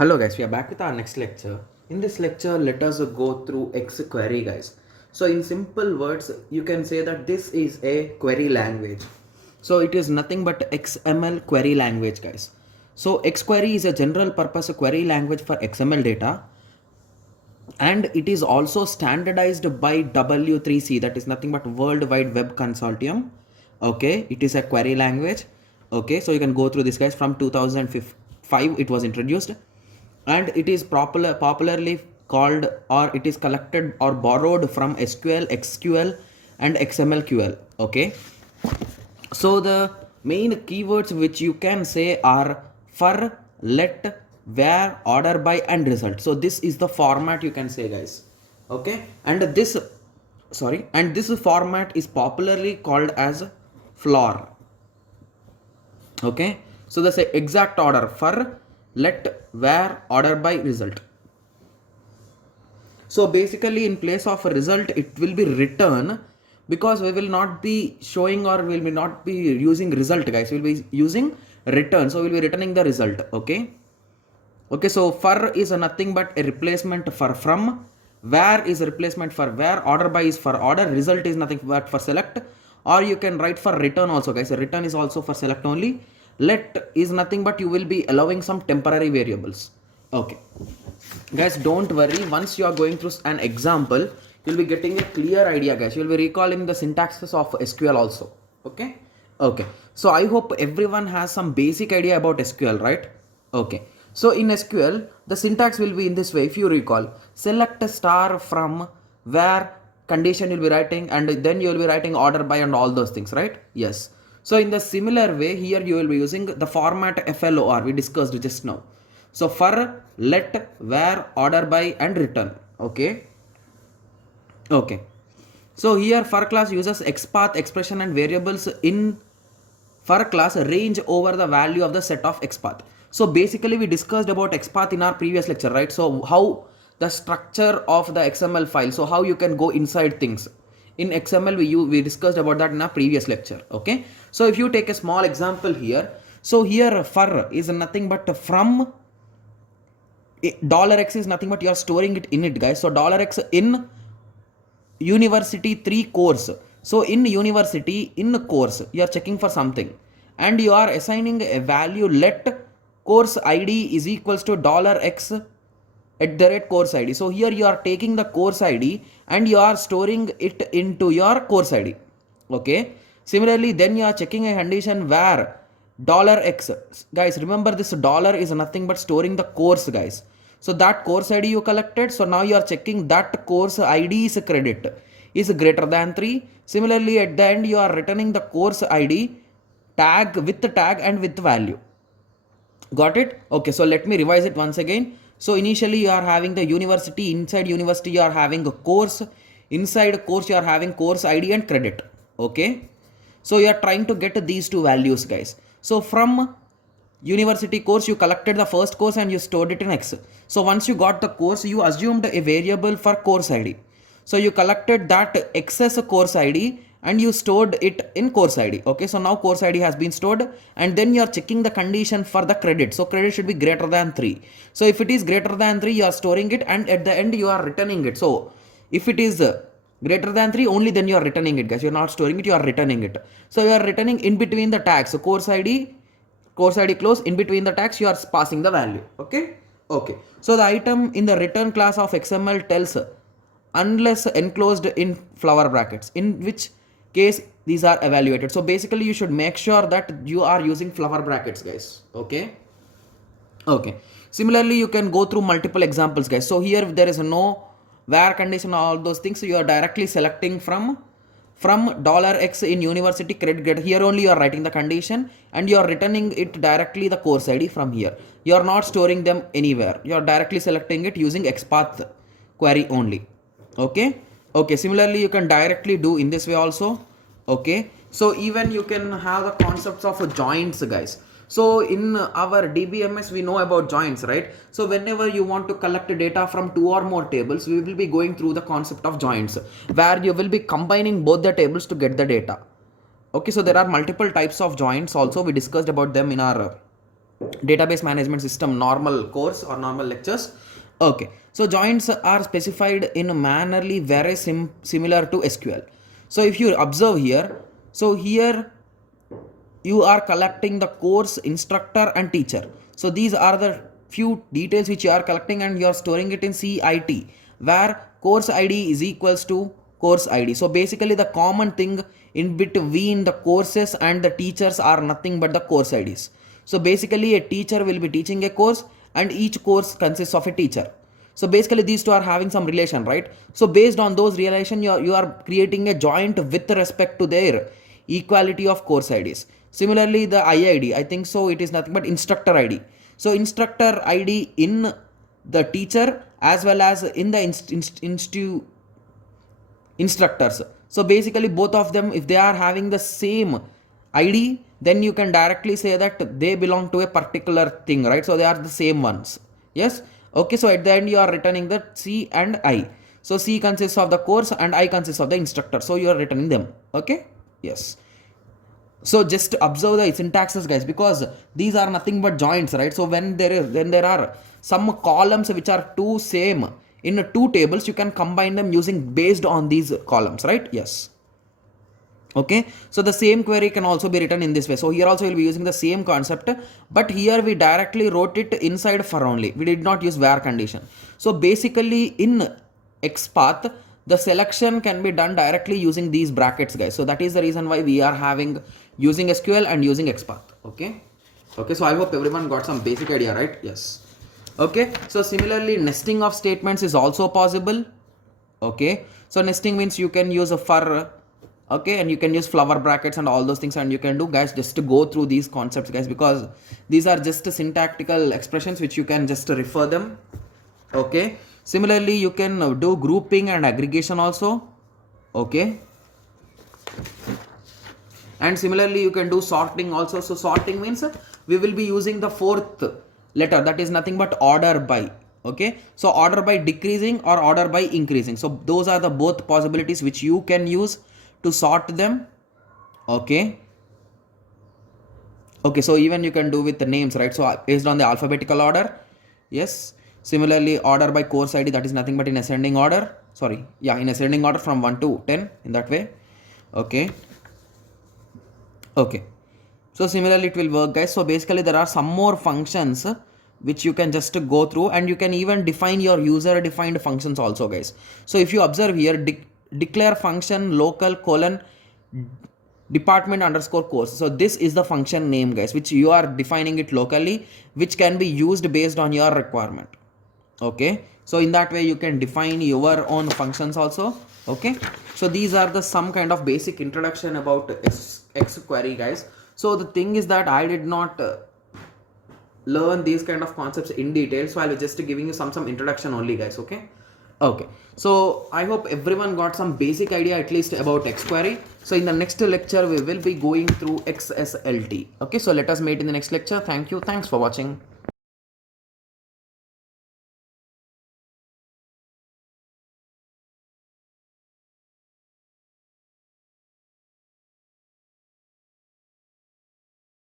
Hello guys, we are back with our next lecture. In this lecture, let us go through X query guys. So in simple words, you can say that this is a query language. So it is nothing but XML query language guys. So XQuery is a general purpose query language for XML data, and it is also standardized by W3C, that is nothing but World Wide Web Consortium. Okay, it is a query language. Okay, so you can go through this guys. From 2005 it was introduced, and it is popularly called, or it is collected or borrowed from SQL, XQL and XMLQL. Okay, so the main keywords which you can say are for, let, where, order by and result. So this is the format you can say guys. Okay, and this format is popularly called as floor. Okay, so the exact order: for, let, where, order by, result. So basically in place of a result it will be return, because we will not be showing or will be not be using result guys, we will be using return. So we will be returning the result. Okay, so for is nothing but a replacement for from, where is a replacement for where, order by is for order, result is nothing but for select, or you can write for return also guys. Return is also for select only. Let is nothing but you will be allowing some temporary variables. Okay guys, don't worry, once you are going through an example you'll be getting a clear idea guys. You'll be recalling the syntaxes of SQL also. Okay, so I hope everyone has some basic idea about SQL, right? Okay, so in SQL the syntax will be in this way. If you recall, select a star from, where, condition you'll be writing, and then you will be writing order by and all those things, right? Yes. So in the similar way here you will be using the format FLOR we discussed just now. So for, let, where, order by and return. Okay, so here for class uses XPath expression and variables in for class range over the value of the set of XPath. So basically we discussed about XPath in our previous lecture, right? So how the structure of the XML file, so how you can go inside things in XML, we discussed about that in our previous lecture. Okay, so if you take a small example here, so here for is nothing but from, $x is nothing but you are storing it in it guys. So $x in university 3 course. So in university, in course you are checking for something and you are assigning a value, let course id is equals to $x at the rate course id. So here you are taking the course id and you are storing it into your course id. Okay, similarly then you are checking a condition where $x, guys remember this dollar is nothing but storing the course guys. So that course id you collected, so now you are checking that course id is credit is greater than 3. Similarly at the end you are returning the course id tag with the tag and with value. Got it? Okay, so let me revise it once again. So initially you are having the university, inside university you are having a course, inside course you are having course id and credit. Okay, so you are trying to get these two values guys. So from university course you collected the first course and you stored it in X. So once you got the course you assumed a variable for course id. So you collected that excess course id and you stored it in course id. Okay, so now course id has been stored, and then you are checking the condition for the credit. So credit should be greater than 3. So if it is greater than 3 you are storing it, and at the end you are returning it. So if it is greater than 3 only, then you are returning it guys. You are not storing it, you are returning it. So you are returning in between the tags. So course id close, in between the tags you are passing the value. Okay, so the item in the return class of XML tells unless enclosed in flower brackets, in which case these are evaluated. So basically you should make sure that you are using flower brackets guys. Okay, similarly you can go through multiple examples guys. So here there is no where condition, all those things, so you are directly selecting from $x in university credit grade. Here only you are writing the condition and you are returning it directly the course id from here. You are not storing them anywhere, you are directly selecting it using XPath query only. Okay, similarly you can directly do in this way also. Okay, so even you can have the concepts of joints guys. So in our DBMS we know about joints, right? So whenever you want to collect data from 2 or more tables, we will be going through the concept of joints, where you will be combining both the tables to get the data. Okay, so there are multiple types of joints also, we discussed about them in our database management system normal course or normal lectures. Okay, so joins are specified in a mannerly very similar to SQL. So if you observe here, so here you are collecting the course, instructor and teacher. So these are the few details which you are collecting and you are storing it in CIT, where course ID is equals to course ID. So basically the common thing in between the courses and the teachers are nothing but the course IDs. So basically a teacher will be teaching a course and each course consists of a teacher. So basically these two are having some relation, right? So based on those relation, you are creating a joint with respect to their equality of course IDs. Similarly, the IID, I think so it is nothing but instructor ID. So instructor ID in the teacher as well as in the instructors. So basically both of them, if they are having the same ID, then you can directly say that they belong to a particular thing, right? So they are the same ones. Yes. Okay. So at the end you are returning the C and I. So C consists of the course and I consists of the instructor. So you are returning them. Okay. Yes. So just observe the syntaxes, guys, because these are nothing but joints, right? So when there are some columns which are two same in two tables, you can combine them using based on these columns, right? Yes. Okay, so the same query can also be written in this way. So here also we'll be using the same concept, but here we directly wrote it inside for only. We did not use where condition. So basically in XPath, the selection can be done directly using these brackets, guys. So that is the reason why we are having using SQL and using XPath. Okay. Okay, so I hope everyone got some basic idea, right? Yes. Okay, so similarly nesting of statements is also possible. Okay, so nesting means you can use a for, okay, and you can use flower brackets and all those things, and you can do, guys, just to go through these concepts, guys, because these are just syntactical expressions which you can just refer them. Okay, similarly you can do grouping and aggregation also. Okay, and similarly you can do sorting also. So sorting means we will be using the fourth letter, that is nothing but order by. Okay, so order by decreasing or order by increasing. So those are the both possibilities which you can use to sort them. Okay, okay, so even you can do with the names, right? So based on the alphabetical order. Yes, similarly order by course ID, that is nothing but in ascending order. Sorry, yeah, in ascending order from 1 to 10 in that way. Okay, okay, so similarly it will work, guys. So basically there are some more functions which you can just go through, and you can even define your user defined functions also, guys. So if you observe here, declare function local colon department underscore course. So this is the function name, guys, which you are defining it locally, which can be used based on your requirement. Okay, so in that way you can define your own functions also. Okay, so these are the some kind of basic introduction about X query, guys. So the thing is that I did not learn these kind of concepts in detail, so I'll be just giving you some introduction only, guys. Okay, okay, so I hope everyone got some basic idea at least about X query. So in the next lecture we will be going through XSLT. Okay, so let us meet in the next lecture. Thank you, thanks for watching.